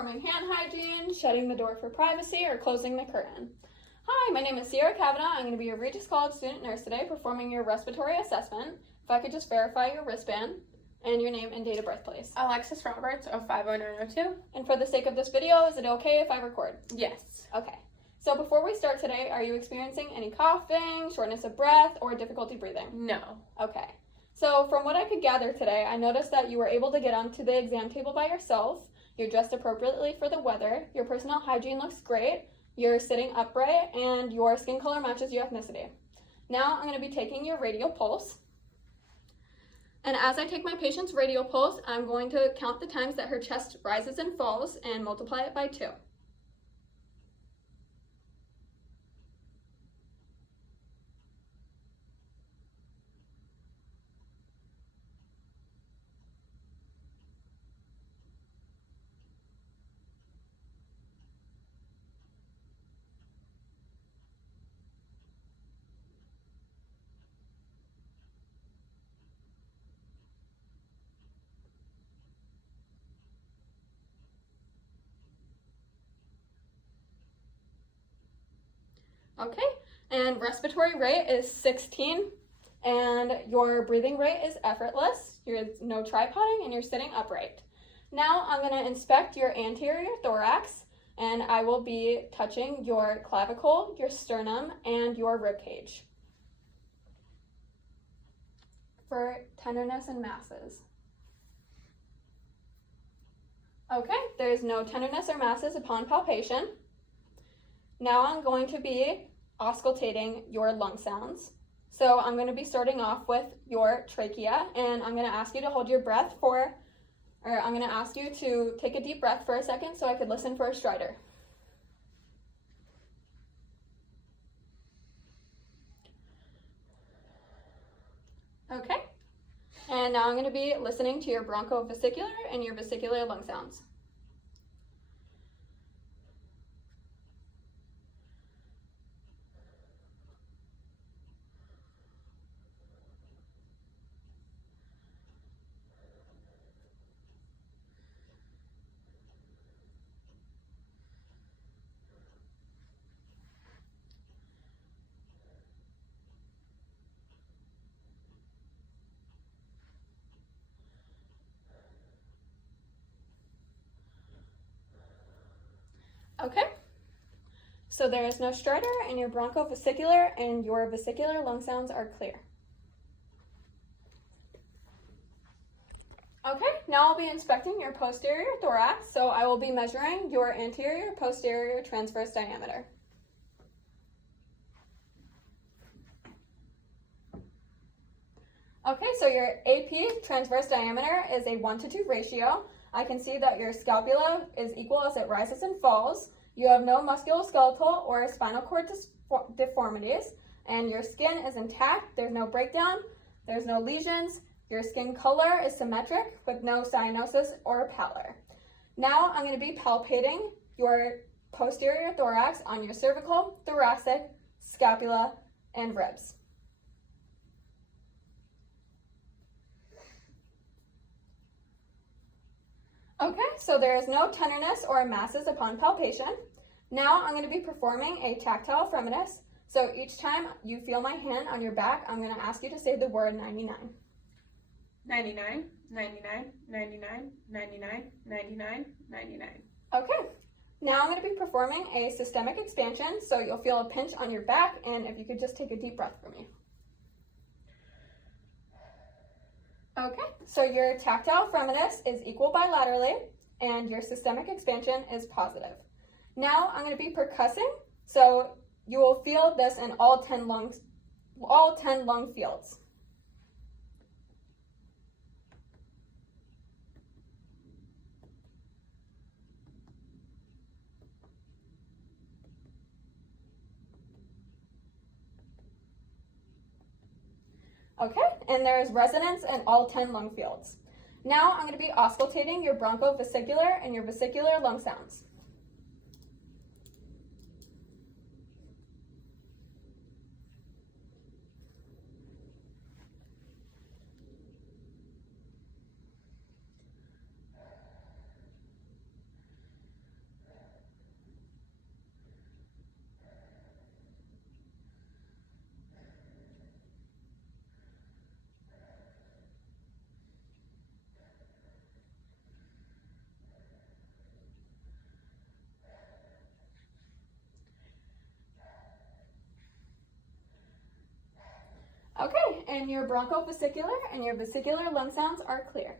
performing hand hygiene, shutting the door for privacy, or closing the curtain. Hi, my name is Sierra Kavanaugh. I'm going to be your Regis College student nurse today performing your respiratory assessment. If I could just verify your wristband and your name and date of birth, please. Alexis Roberts, 050902. And for the sake of this video, is it okay if I record? Yes. Okay. So before we start today, are you experiencing any coughing, shortness of breath, or difficulty breathing? No. Okay. So from what I could gather today, I noticed that you were able to get onto the exam table by yourself. You're dressed appropriately for the weather. Your personal hygiene looks great. You're sitting upright, and your skin color matches your ethnicity. Now I'm going to be taking your radial pulse. And as I take my patient's radial pulse, I'm going to count the times that her chest rises and falls and multiply it by 2. Okay, and respiratory rate is 16, and your breathing rate is effortless. There's no tripoding, and you're sitting upright. Now I'm going to inspect your anterior thorax, and I will be touching your clavicle, your sternum, and your rib cage for tenderness and masses. Okay, there's no tenderness or masses upon palpation. Now I'm going to be auscultating your lung sounds. So I'm going to be starting off with your trachea, and I'm going to ask you to hold your breath I'm going to ask you to take a deep breath for a second so I could listen for a stridor. Okay, and now I'm going to be listening to your bronchovesicular and your vesicular lung sounds. Okay, so there is no stridor, and your bronchovesicular and your vesicular lung sounds are clear. Okay, now I'll be inspecting your posterior thorax, so I will be measuring your anterior-posterior transverse diameter. Okay, so your AP transverse diameter is a 1:2 ratio. I can see that your scapula is equal as it rises and falls. You have no musculoskeletal or spinal cord deformities, and your skin is intact. There's no breakdown, there's no lesions. Your skin color is symmetric with no cyanosis or pallor. Now I'm going to be palpating your posterior thorax on your cervical, thoracic, scapula, and ribs. Okay, so there is no tenderness or masses upon palpation. Now I'm going to be performing a tactile fremitus. So each time you feel my hand on your back, I'm going to ask you to say the word 99. 99, 99, 99, 99, 99, 99. Okay, now I'm going to be performing a systemic expansion. So you'll feel a pinch on your back, and if you could just take a deep breath for me. Okay, so your tactile fremitus is equal bilaterally, and your systemic expansion is positive. Now I'm going to be percussing, so you will feel this in all 10 lung fields. Okay, and there's resonance in all 10 lung fields. Now I'm going to be auscultating your bronchovesicular and your vesicular lung sounds. and your bronchofascicular and your vesicular lung sounds are clear.